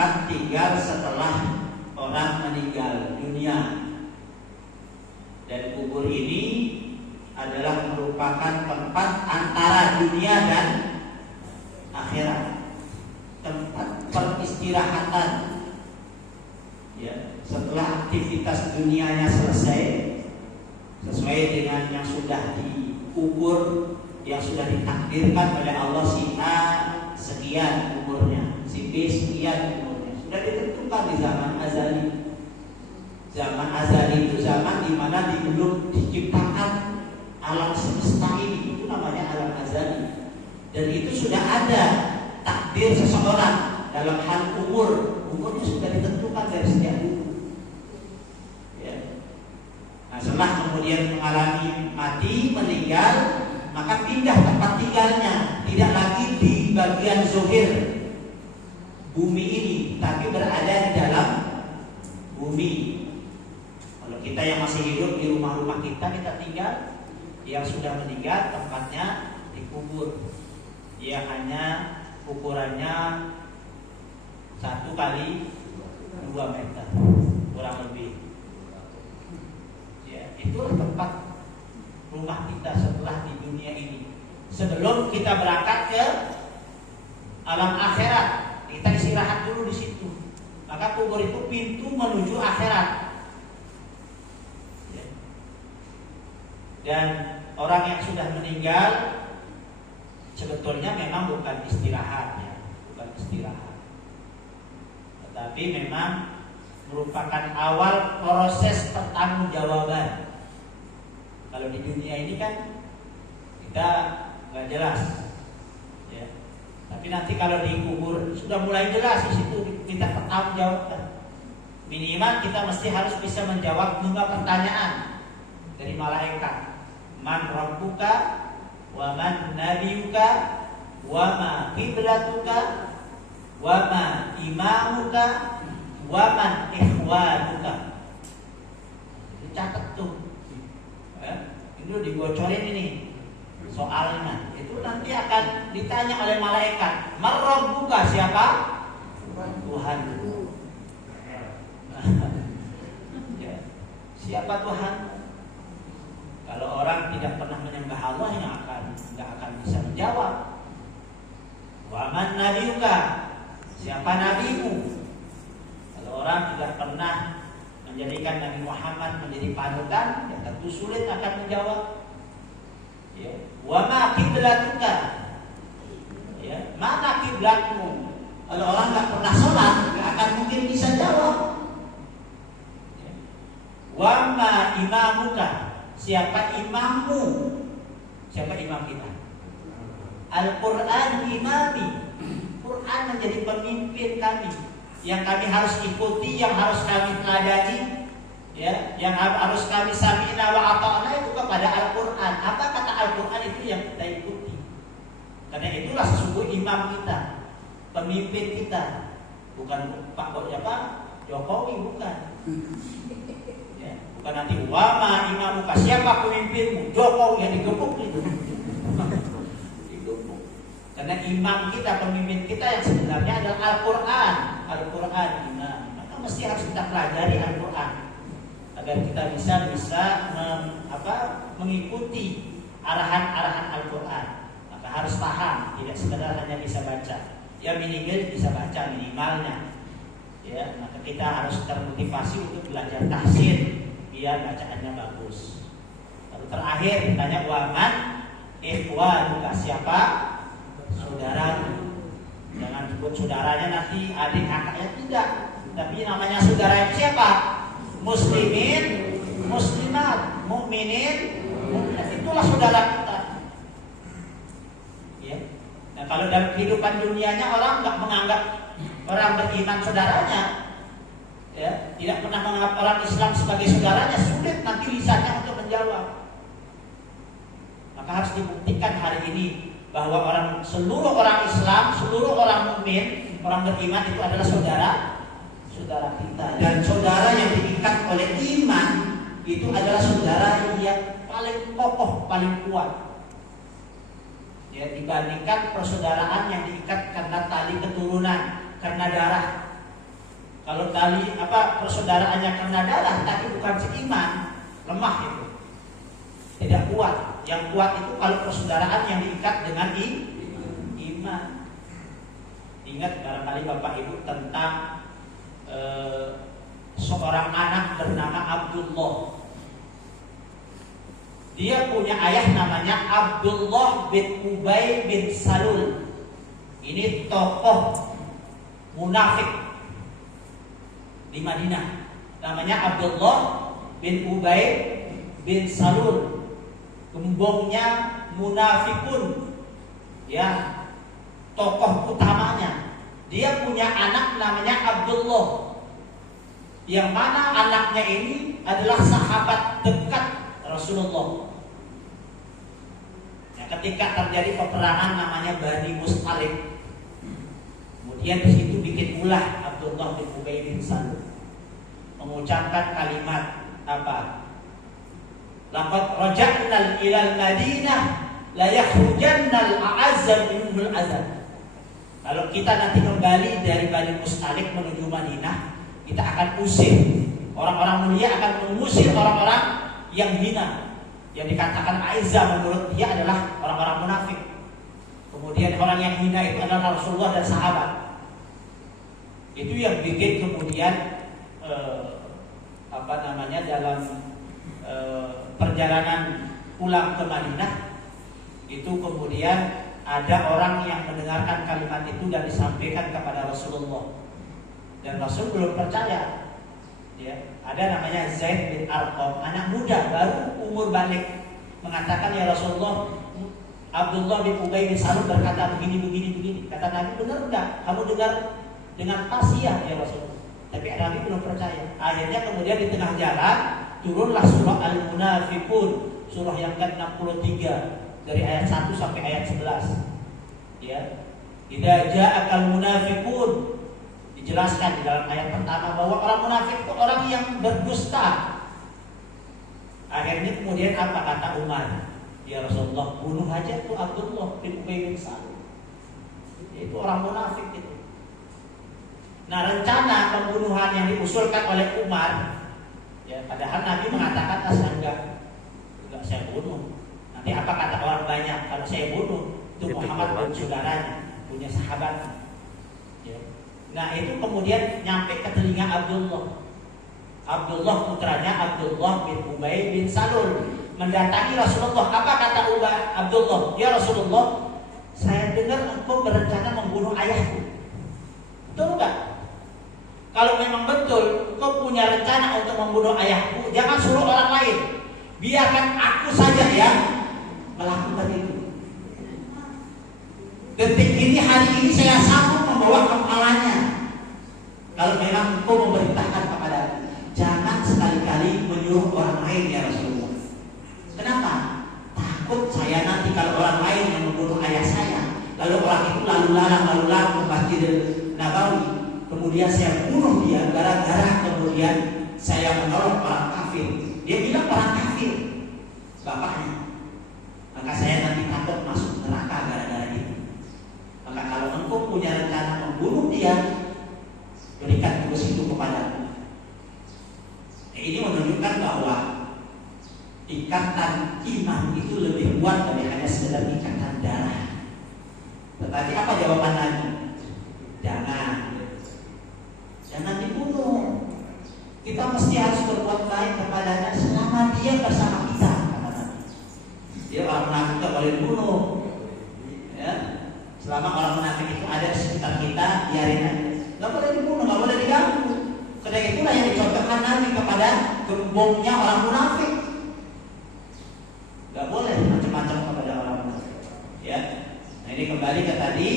tempat tinggal setelah orang meninggal dunia. Dan kubur ini adalah merupakan tempat antara dunia dan akhirat, tempat peristirahatan. Ya, setelah aktivitas dunianya selesai, sesuai dengan yang sudah dikubur, yang sudah ditakdirkan oleh Allah, si A sekian umurnya, si B sekian umurnya, sudah ditentukan di zaman azali. Zaman azali itu zaman di mana belum diciptakan alam semesta ini, itu namanya alam azali. Dan itu sudah ada takdir seseorang dalam hal umurnya sudah ditentukan dari sejak dulu. Ya. Nah, setelah kemudian mengalami mati, meninggal, maka pindah tempat tinggalnya, tidak lagi di bagian zohir bumi ini, tapi berada di dalam bumi. Kalau kita yang masih hidup di rumah-rumah kita tinggal, yang sudah meninggal tempatnya dikubur. Ya, hanya ukurannya 1 kali 2 meter kurang lebih. Ya, itulah tempat rumah kita setelah di dunia ini. Sebelum kita berangkat ke alam akhirat, kita istirahat dulu di situ. Maka kubur itu pintu menuju akhirat. Ya. Dan orang yang sudah meninggal sebetulnya memang bukan istirahat, ya, bukan istirahat, tetapi memang merupakan awal proses pertanggungjawaban. Kalau di dunia ini kan kita nggak jelas, ya. Tapi nanti kalau dikubur sudah mulai jelas, di situ kita pertanggungjawaban. Minimal kita mesti harus bisa menjawab 5 pertanyaan dari malaikat. Man rabbuka, wa man nabiyuka, wa ma qiblatuka, wa ma imamuka, wa man ikhwanuka. Dicatat tuh. Ini dibocorin ini soalnya. Itu nanti akan ditanya oleh malaikat. Man rabbuka, siapa? Tuhan. Ya. Siapa Tuhan? Kalau orang tidak pernah menyembah Allah, nggak akan bisa menjawab. Wa man nabiyuka, siapa nabimu? Kalau orang tidak pernah menjadikan Nabi Muhammad menjadi panutan, ya tentu sulit akan menjawab. Ya. Wa ma qiblatuka, ya, mana kiblatmu? Kalau orang nggak pernah sholat, nggak akan mungkin bisa jawab. Ya. Wa ma imamuka, siapa imammu? Siapa imam kita? Al-Quran imami. Quran menjadi pemimpin kami, yang kami harus ikuti, yang harus kami teladani, ya, yang harus kami sami'na wa ata'na itu kepada Al-Quran. Apa kata Al-Quran itu yang kita ikuti. Karena itulah sesungguhnya imam kita, pemimpin kita, bukan Pak Jokowi, bukan. Ya, bukan nanti wama imamuka, siapa pemimpinmu? Jokowi yang digebuk itu. Digebuk. Karena imam kita, pemimpin kita yang sebenarnya adalah Al-Quran. Al-Quran imam. Maka mesti harus kita pelajari Al-Quran agar kita bisa mengikuti arahan-arahan Al-Quran. Maka harus paham, tidak sekedar hanya bisa baca. Ya minimal bisa baca minimalnya. Ya, maka kita harus termotivasi untuk belajar tahsin biar bacaannya bagus. Lalu terakhir ditanya waman ikhwanuka, siapa saudara. Jangan sebut saudaranya nanti adik kakaknya, tidak. Tapi namanya saudara yang siapa? Muslimin, muslimat, mukminin, mukminat, itulah saudara kita. Ya. Nah, kalau dalam kehidupan dunianya orang nggak menganggap orang beriman saudaranya, ya, tidak pernah menganggap orang Islam sebagai saudaranya, sulit nanti lisannya untuk menjawab. Maka harus dibuktikan hari ini bahwa seluruh orang Islam, seluruh orang mukmin, orang beriman itu adalah saudara kita. Dan saudara yang diikat oleh iman itu adalah saudara yang paling kokoh, paling kuat. Ya, dibandingkan persaudaraan yang diikat karena tali keturunan, karena darah. Kalau tali persaudaraannya karena darah tapi bukan seiman, lemah itu. Tidak kuat. Yang kuat itu kalau persaudaraan yang diikat dengan iman. Ingat barangkali Bapak Ibu tentang seorang anak bernama Abdullah. Dia punya ayah namanya Abdullah bin Ubay bin Salul. Ini tokoh munafik di Madinah. Namanya Abdullah bin Ubay bin Salul. Gembongnya munafikun. Ya, tokoh utamanya. Dia punya anak namanya Abdullah. Yang mana anaknya ini adalah sahabat dekat Rasulullah. Ketika terjadi peperangan namanya Bani Mustalik, kemudian di situ bikin ulah Abdullah bin Ubay bin Salul mengucapkan kalimat apa? Laqad raja'na ilal Madinah la yakhrujannal a'azza minhul azab. Kalau kita nanti kembali dari Bani Mustalik menuju Madinah, kita akan usir orang-orang mulia, akan mengusir orang-orang yang hina. Yang dikatakan Aizzah menurut dia adalah orang-orang munafik. Kemudian orang yang hina itu adalah Rasulullah dan sahabat. Itu yang bikin kemudian dalam perjalanan pulang ke Madinah itu kemudian ada orang yang mendengarkan kalimat itu dan disampaikan kepada Rasulullah. Dan Rasul belum percaya. Ya, ada namanya Zaid bin Arqam, anak muda baru umur balik, mengatakan, ya Rasulullah, Abdullah bin Ubay bin Salul berkata begini. Kata Nabi, benar enggak? Kamu dengar dengan fasih ya Rasulullah. Tapi Nabi belum percaya. Akhirnya kemudian di tengah jalan turunlah surah Al-Munafiqun, surah yang ke-63 dari ayat 1 sampai ayat 11. Ya. Idza ja'akal munafiqun, dijelaskan di dalam ayat pertama bahwa orang munafik itu orang yang berdusta. Akhirnya kemudian apa kata Umar? Ya Rasulullah, bunuh aja tuh Abdullah bin Ubay bin Salul. Itu orang munafik itu. Nah, rencana pembunuhan yang diusulkan oleh Umar, ya padahal Nabi mengatakan enggak saya bunuh. Nanti apa kata orang banyak kalau saya bunuh? Itu Muhammad dan saudaranya, punya sahabat. Ya. Nah itu kemudian nyampe ke telinga Abdullah. Abdullah putranya Abdullah bin Ubay bin Salul mendatangi Rasulullah. Apa kata Abdullah? Ya Rasulullah, saya dengar engkau berencana membunuh ayahku. Betul enggak? Kalau memang betul engkau punya rencana untuk membunuh ayahku, jangan suruh orang lain. Biarkan aku saja yang melakukan itu. Detik ini, hari ini saya sanggup membawa kepalanya. Kalau memang engkau memerintahkan kepada aku, jangan sekali-kali menyuruh orang lain ya Rasulullah. Kenapa? Takut saya nanti kalau orang lain yang membunuh ayah saya, lalu orang itu lalu lalang ke Masjidil Nabawi, kemudian saya bunuh dia gara-gara kemudian saya menolong orang kafir. Dia bilang orang kafir bapaknya. Maka saya nanti takut masuk neraka gara-gara itu. Maka kalau engkau punya rencana membunuh dia, berikan tugas itu kepadaku. Ini menunjukkan bahwa ikatan iman itu lebih kuat dari hanya sekedar ikatan darah. Tetapi apa jawaban Nabi? Jangan dibunuh. Kita mesti harus berbuat baik kepadanya selama dia bersama kita, kata Nabi. Dia orang munafik tidak boleh dibunuh. Ya. Selama orang munafik itu ada di sekitar kita, biarin aja. Nggak boleh dibunuh, nggak boleh diganggu. Karena itulah yang dicontohkan Nabi kepada gembongnya orang munafik. Gak boleh macam-macam kepada orang munafik. Ya. Nah ini kembali ke tadi,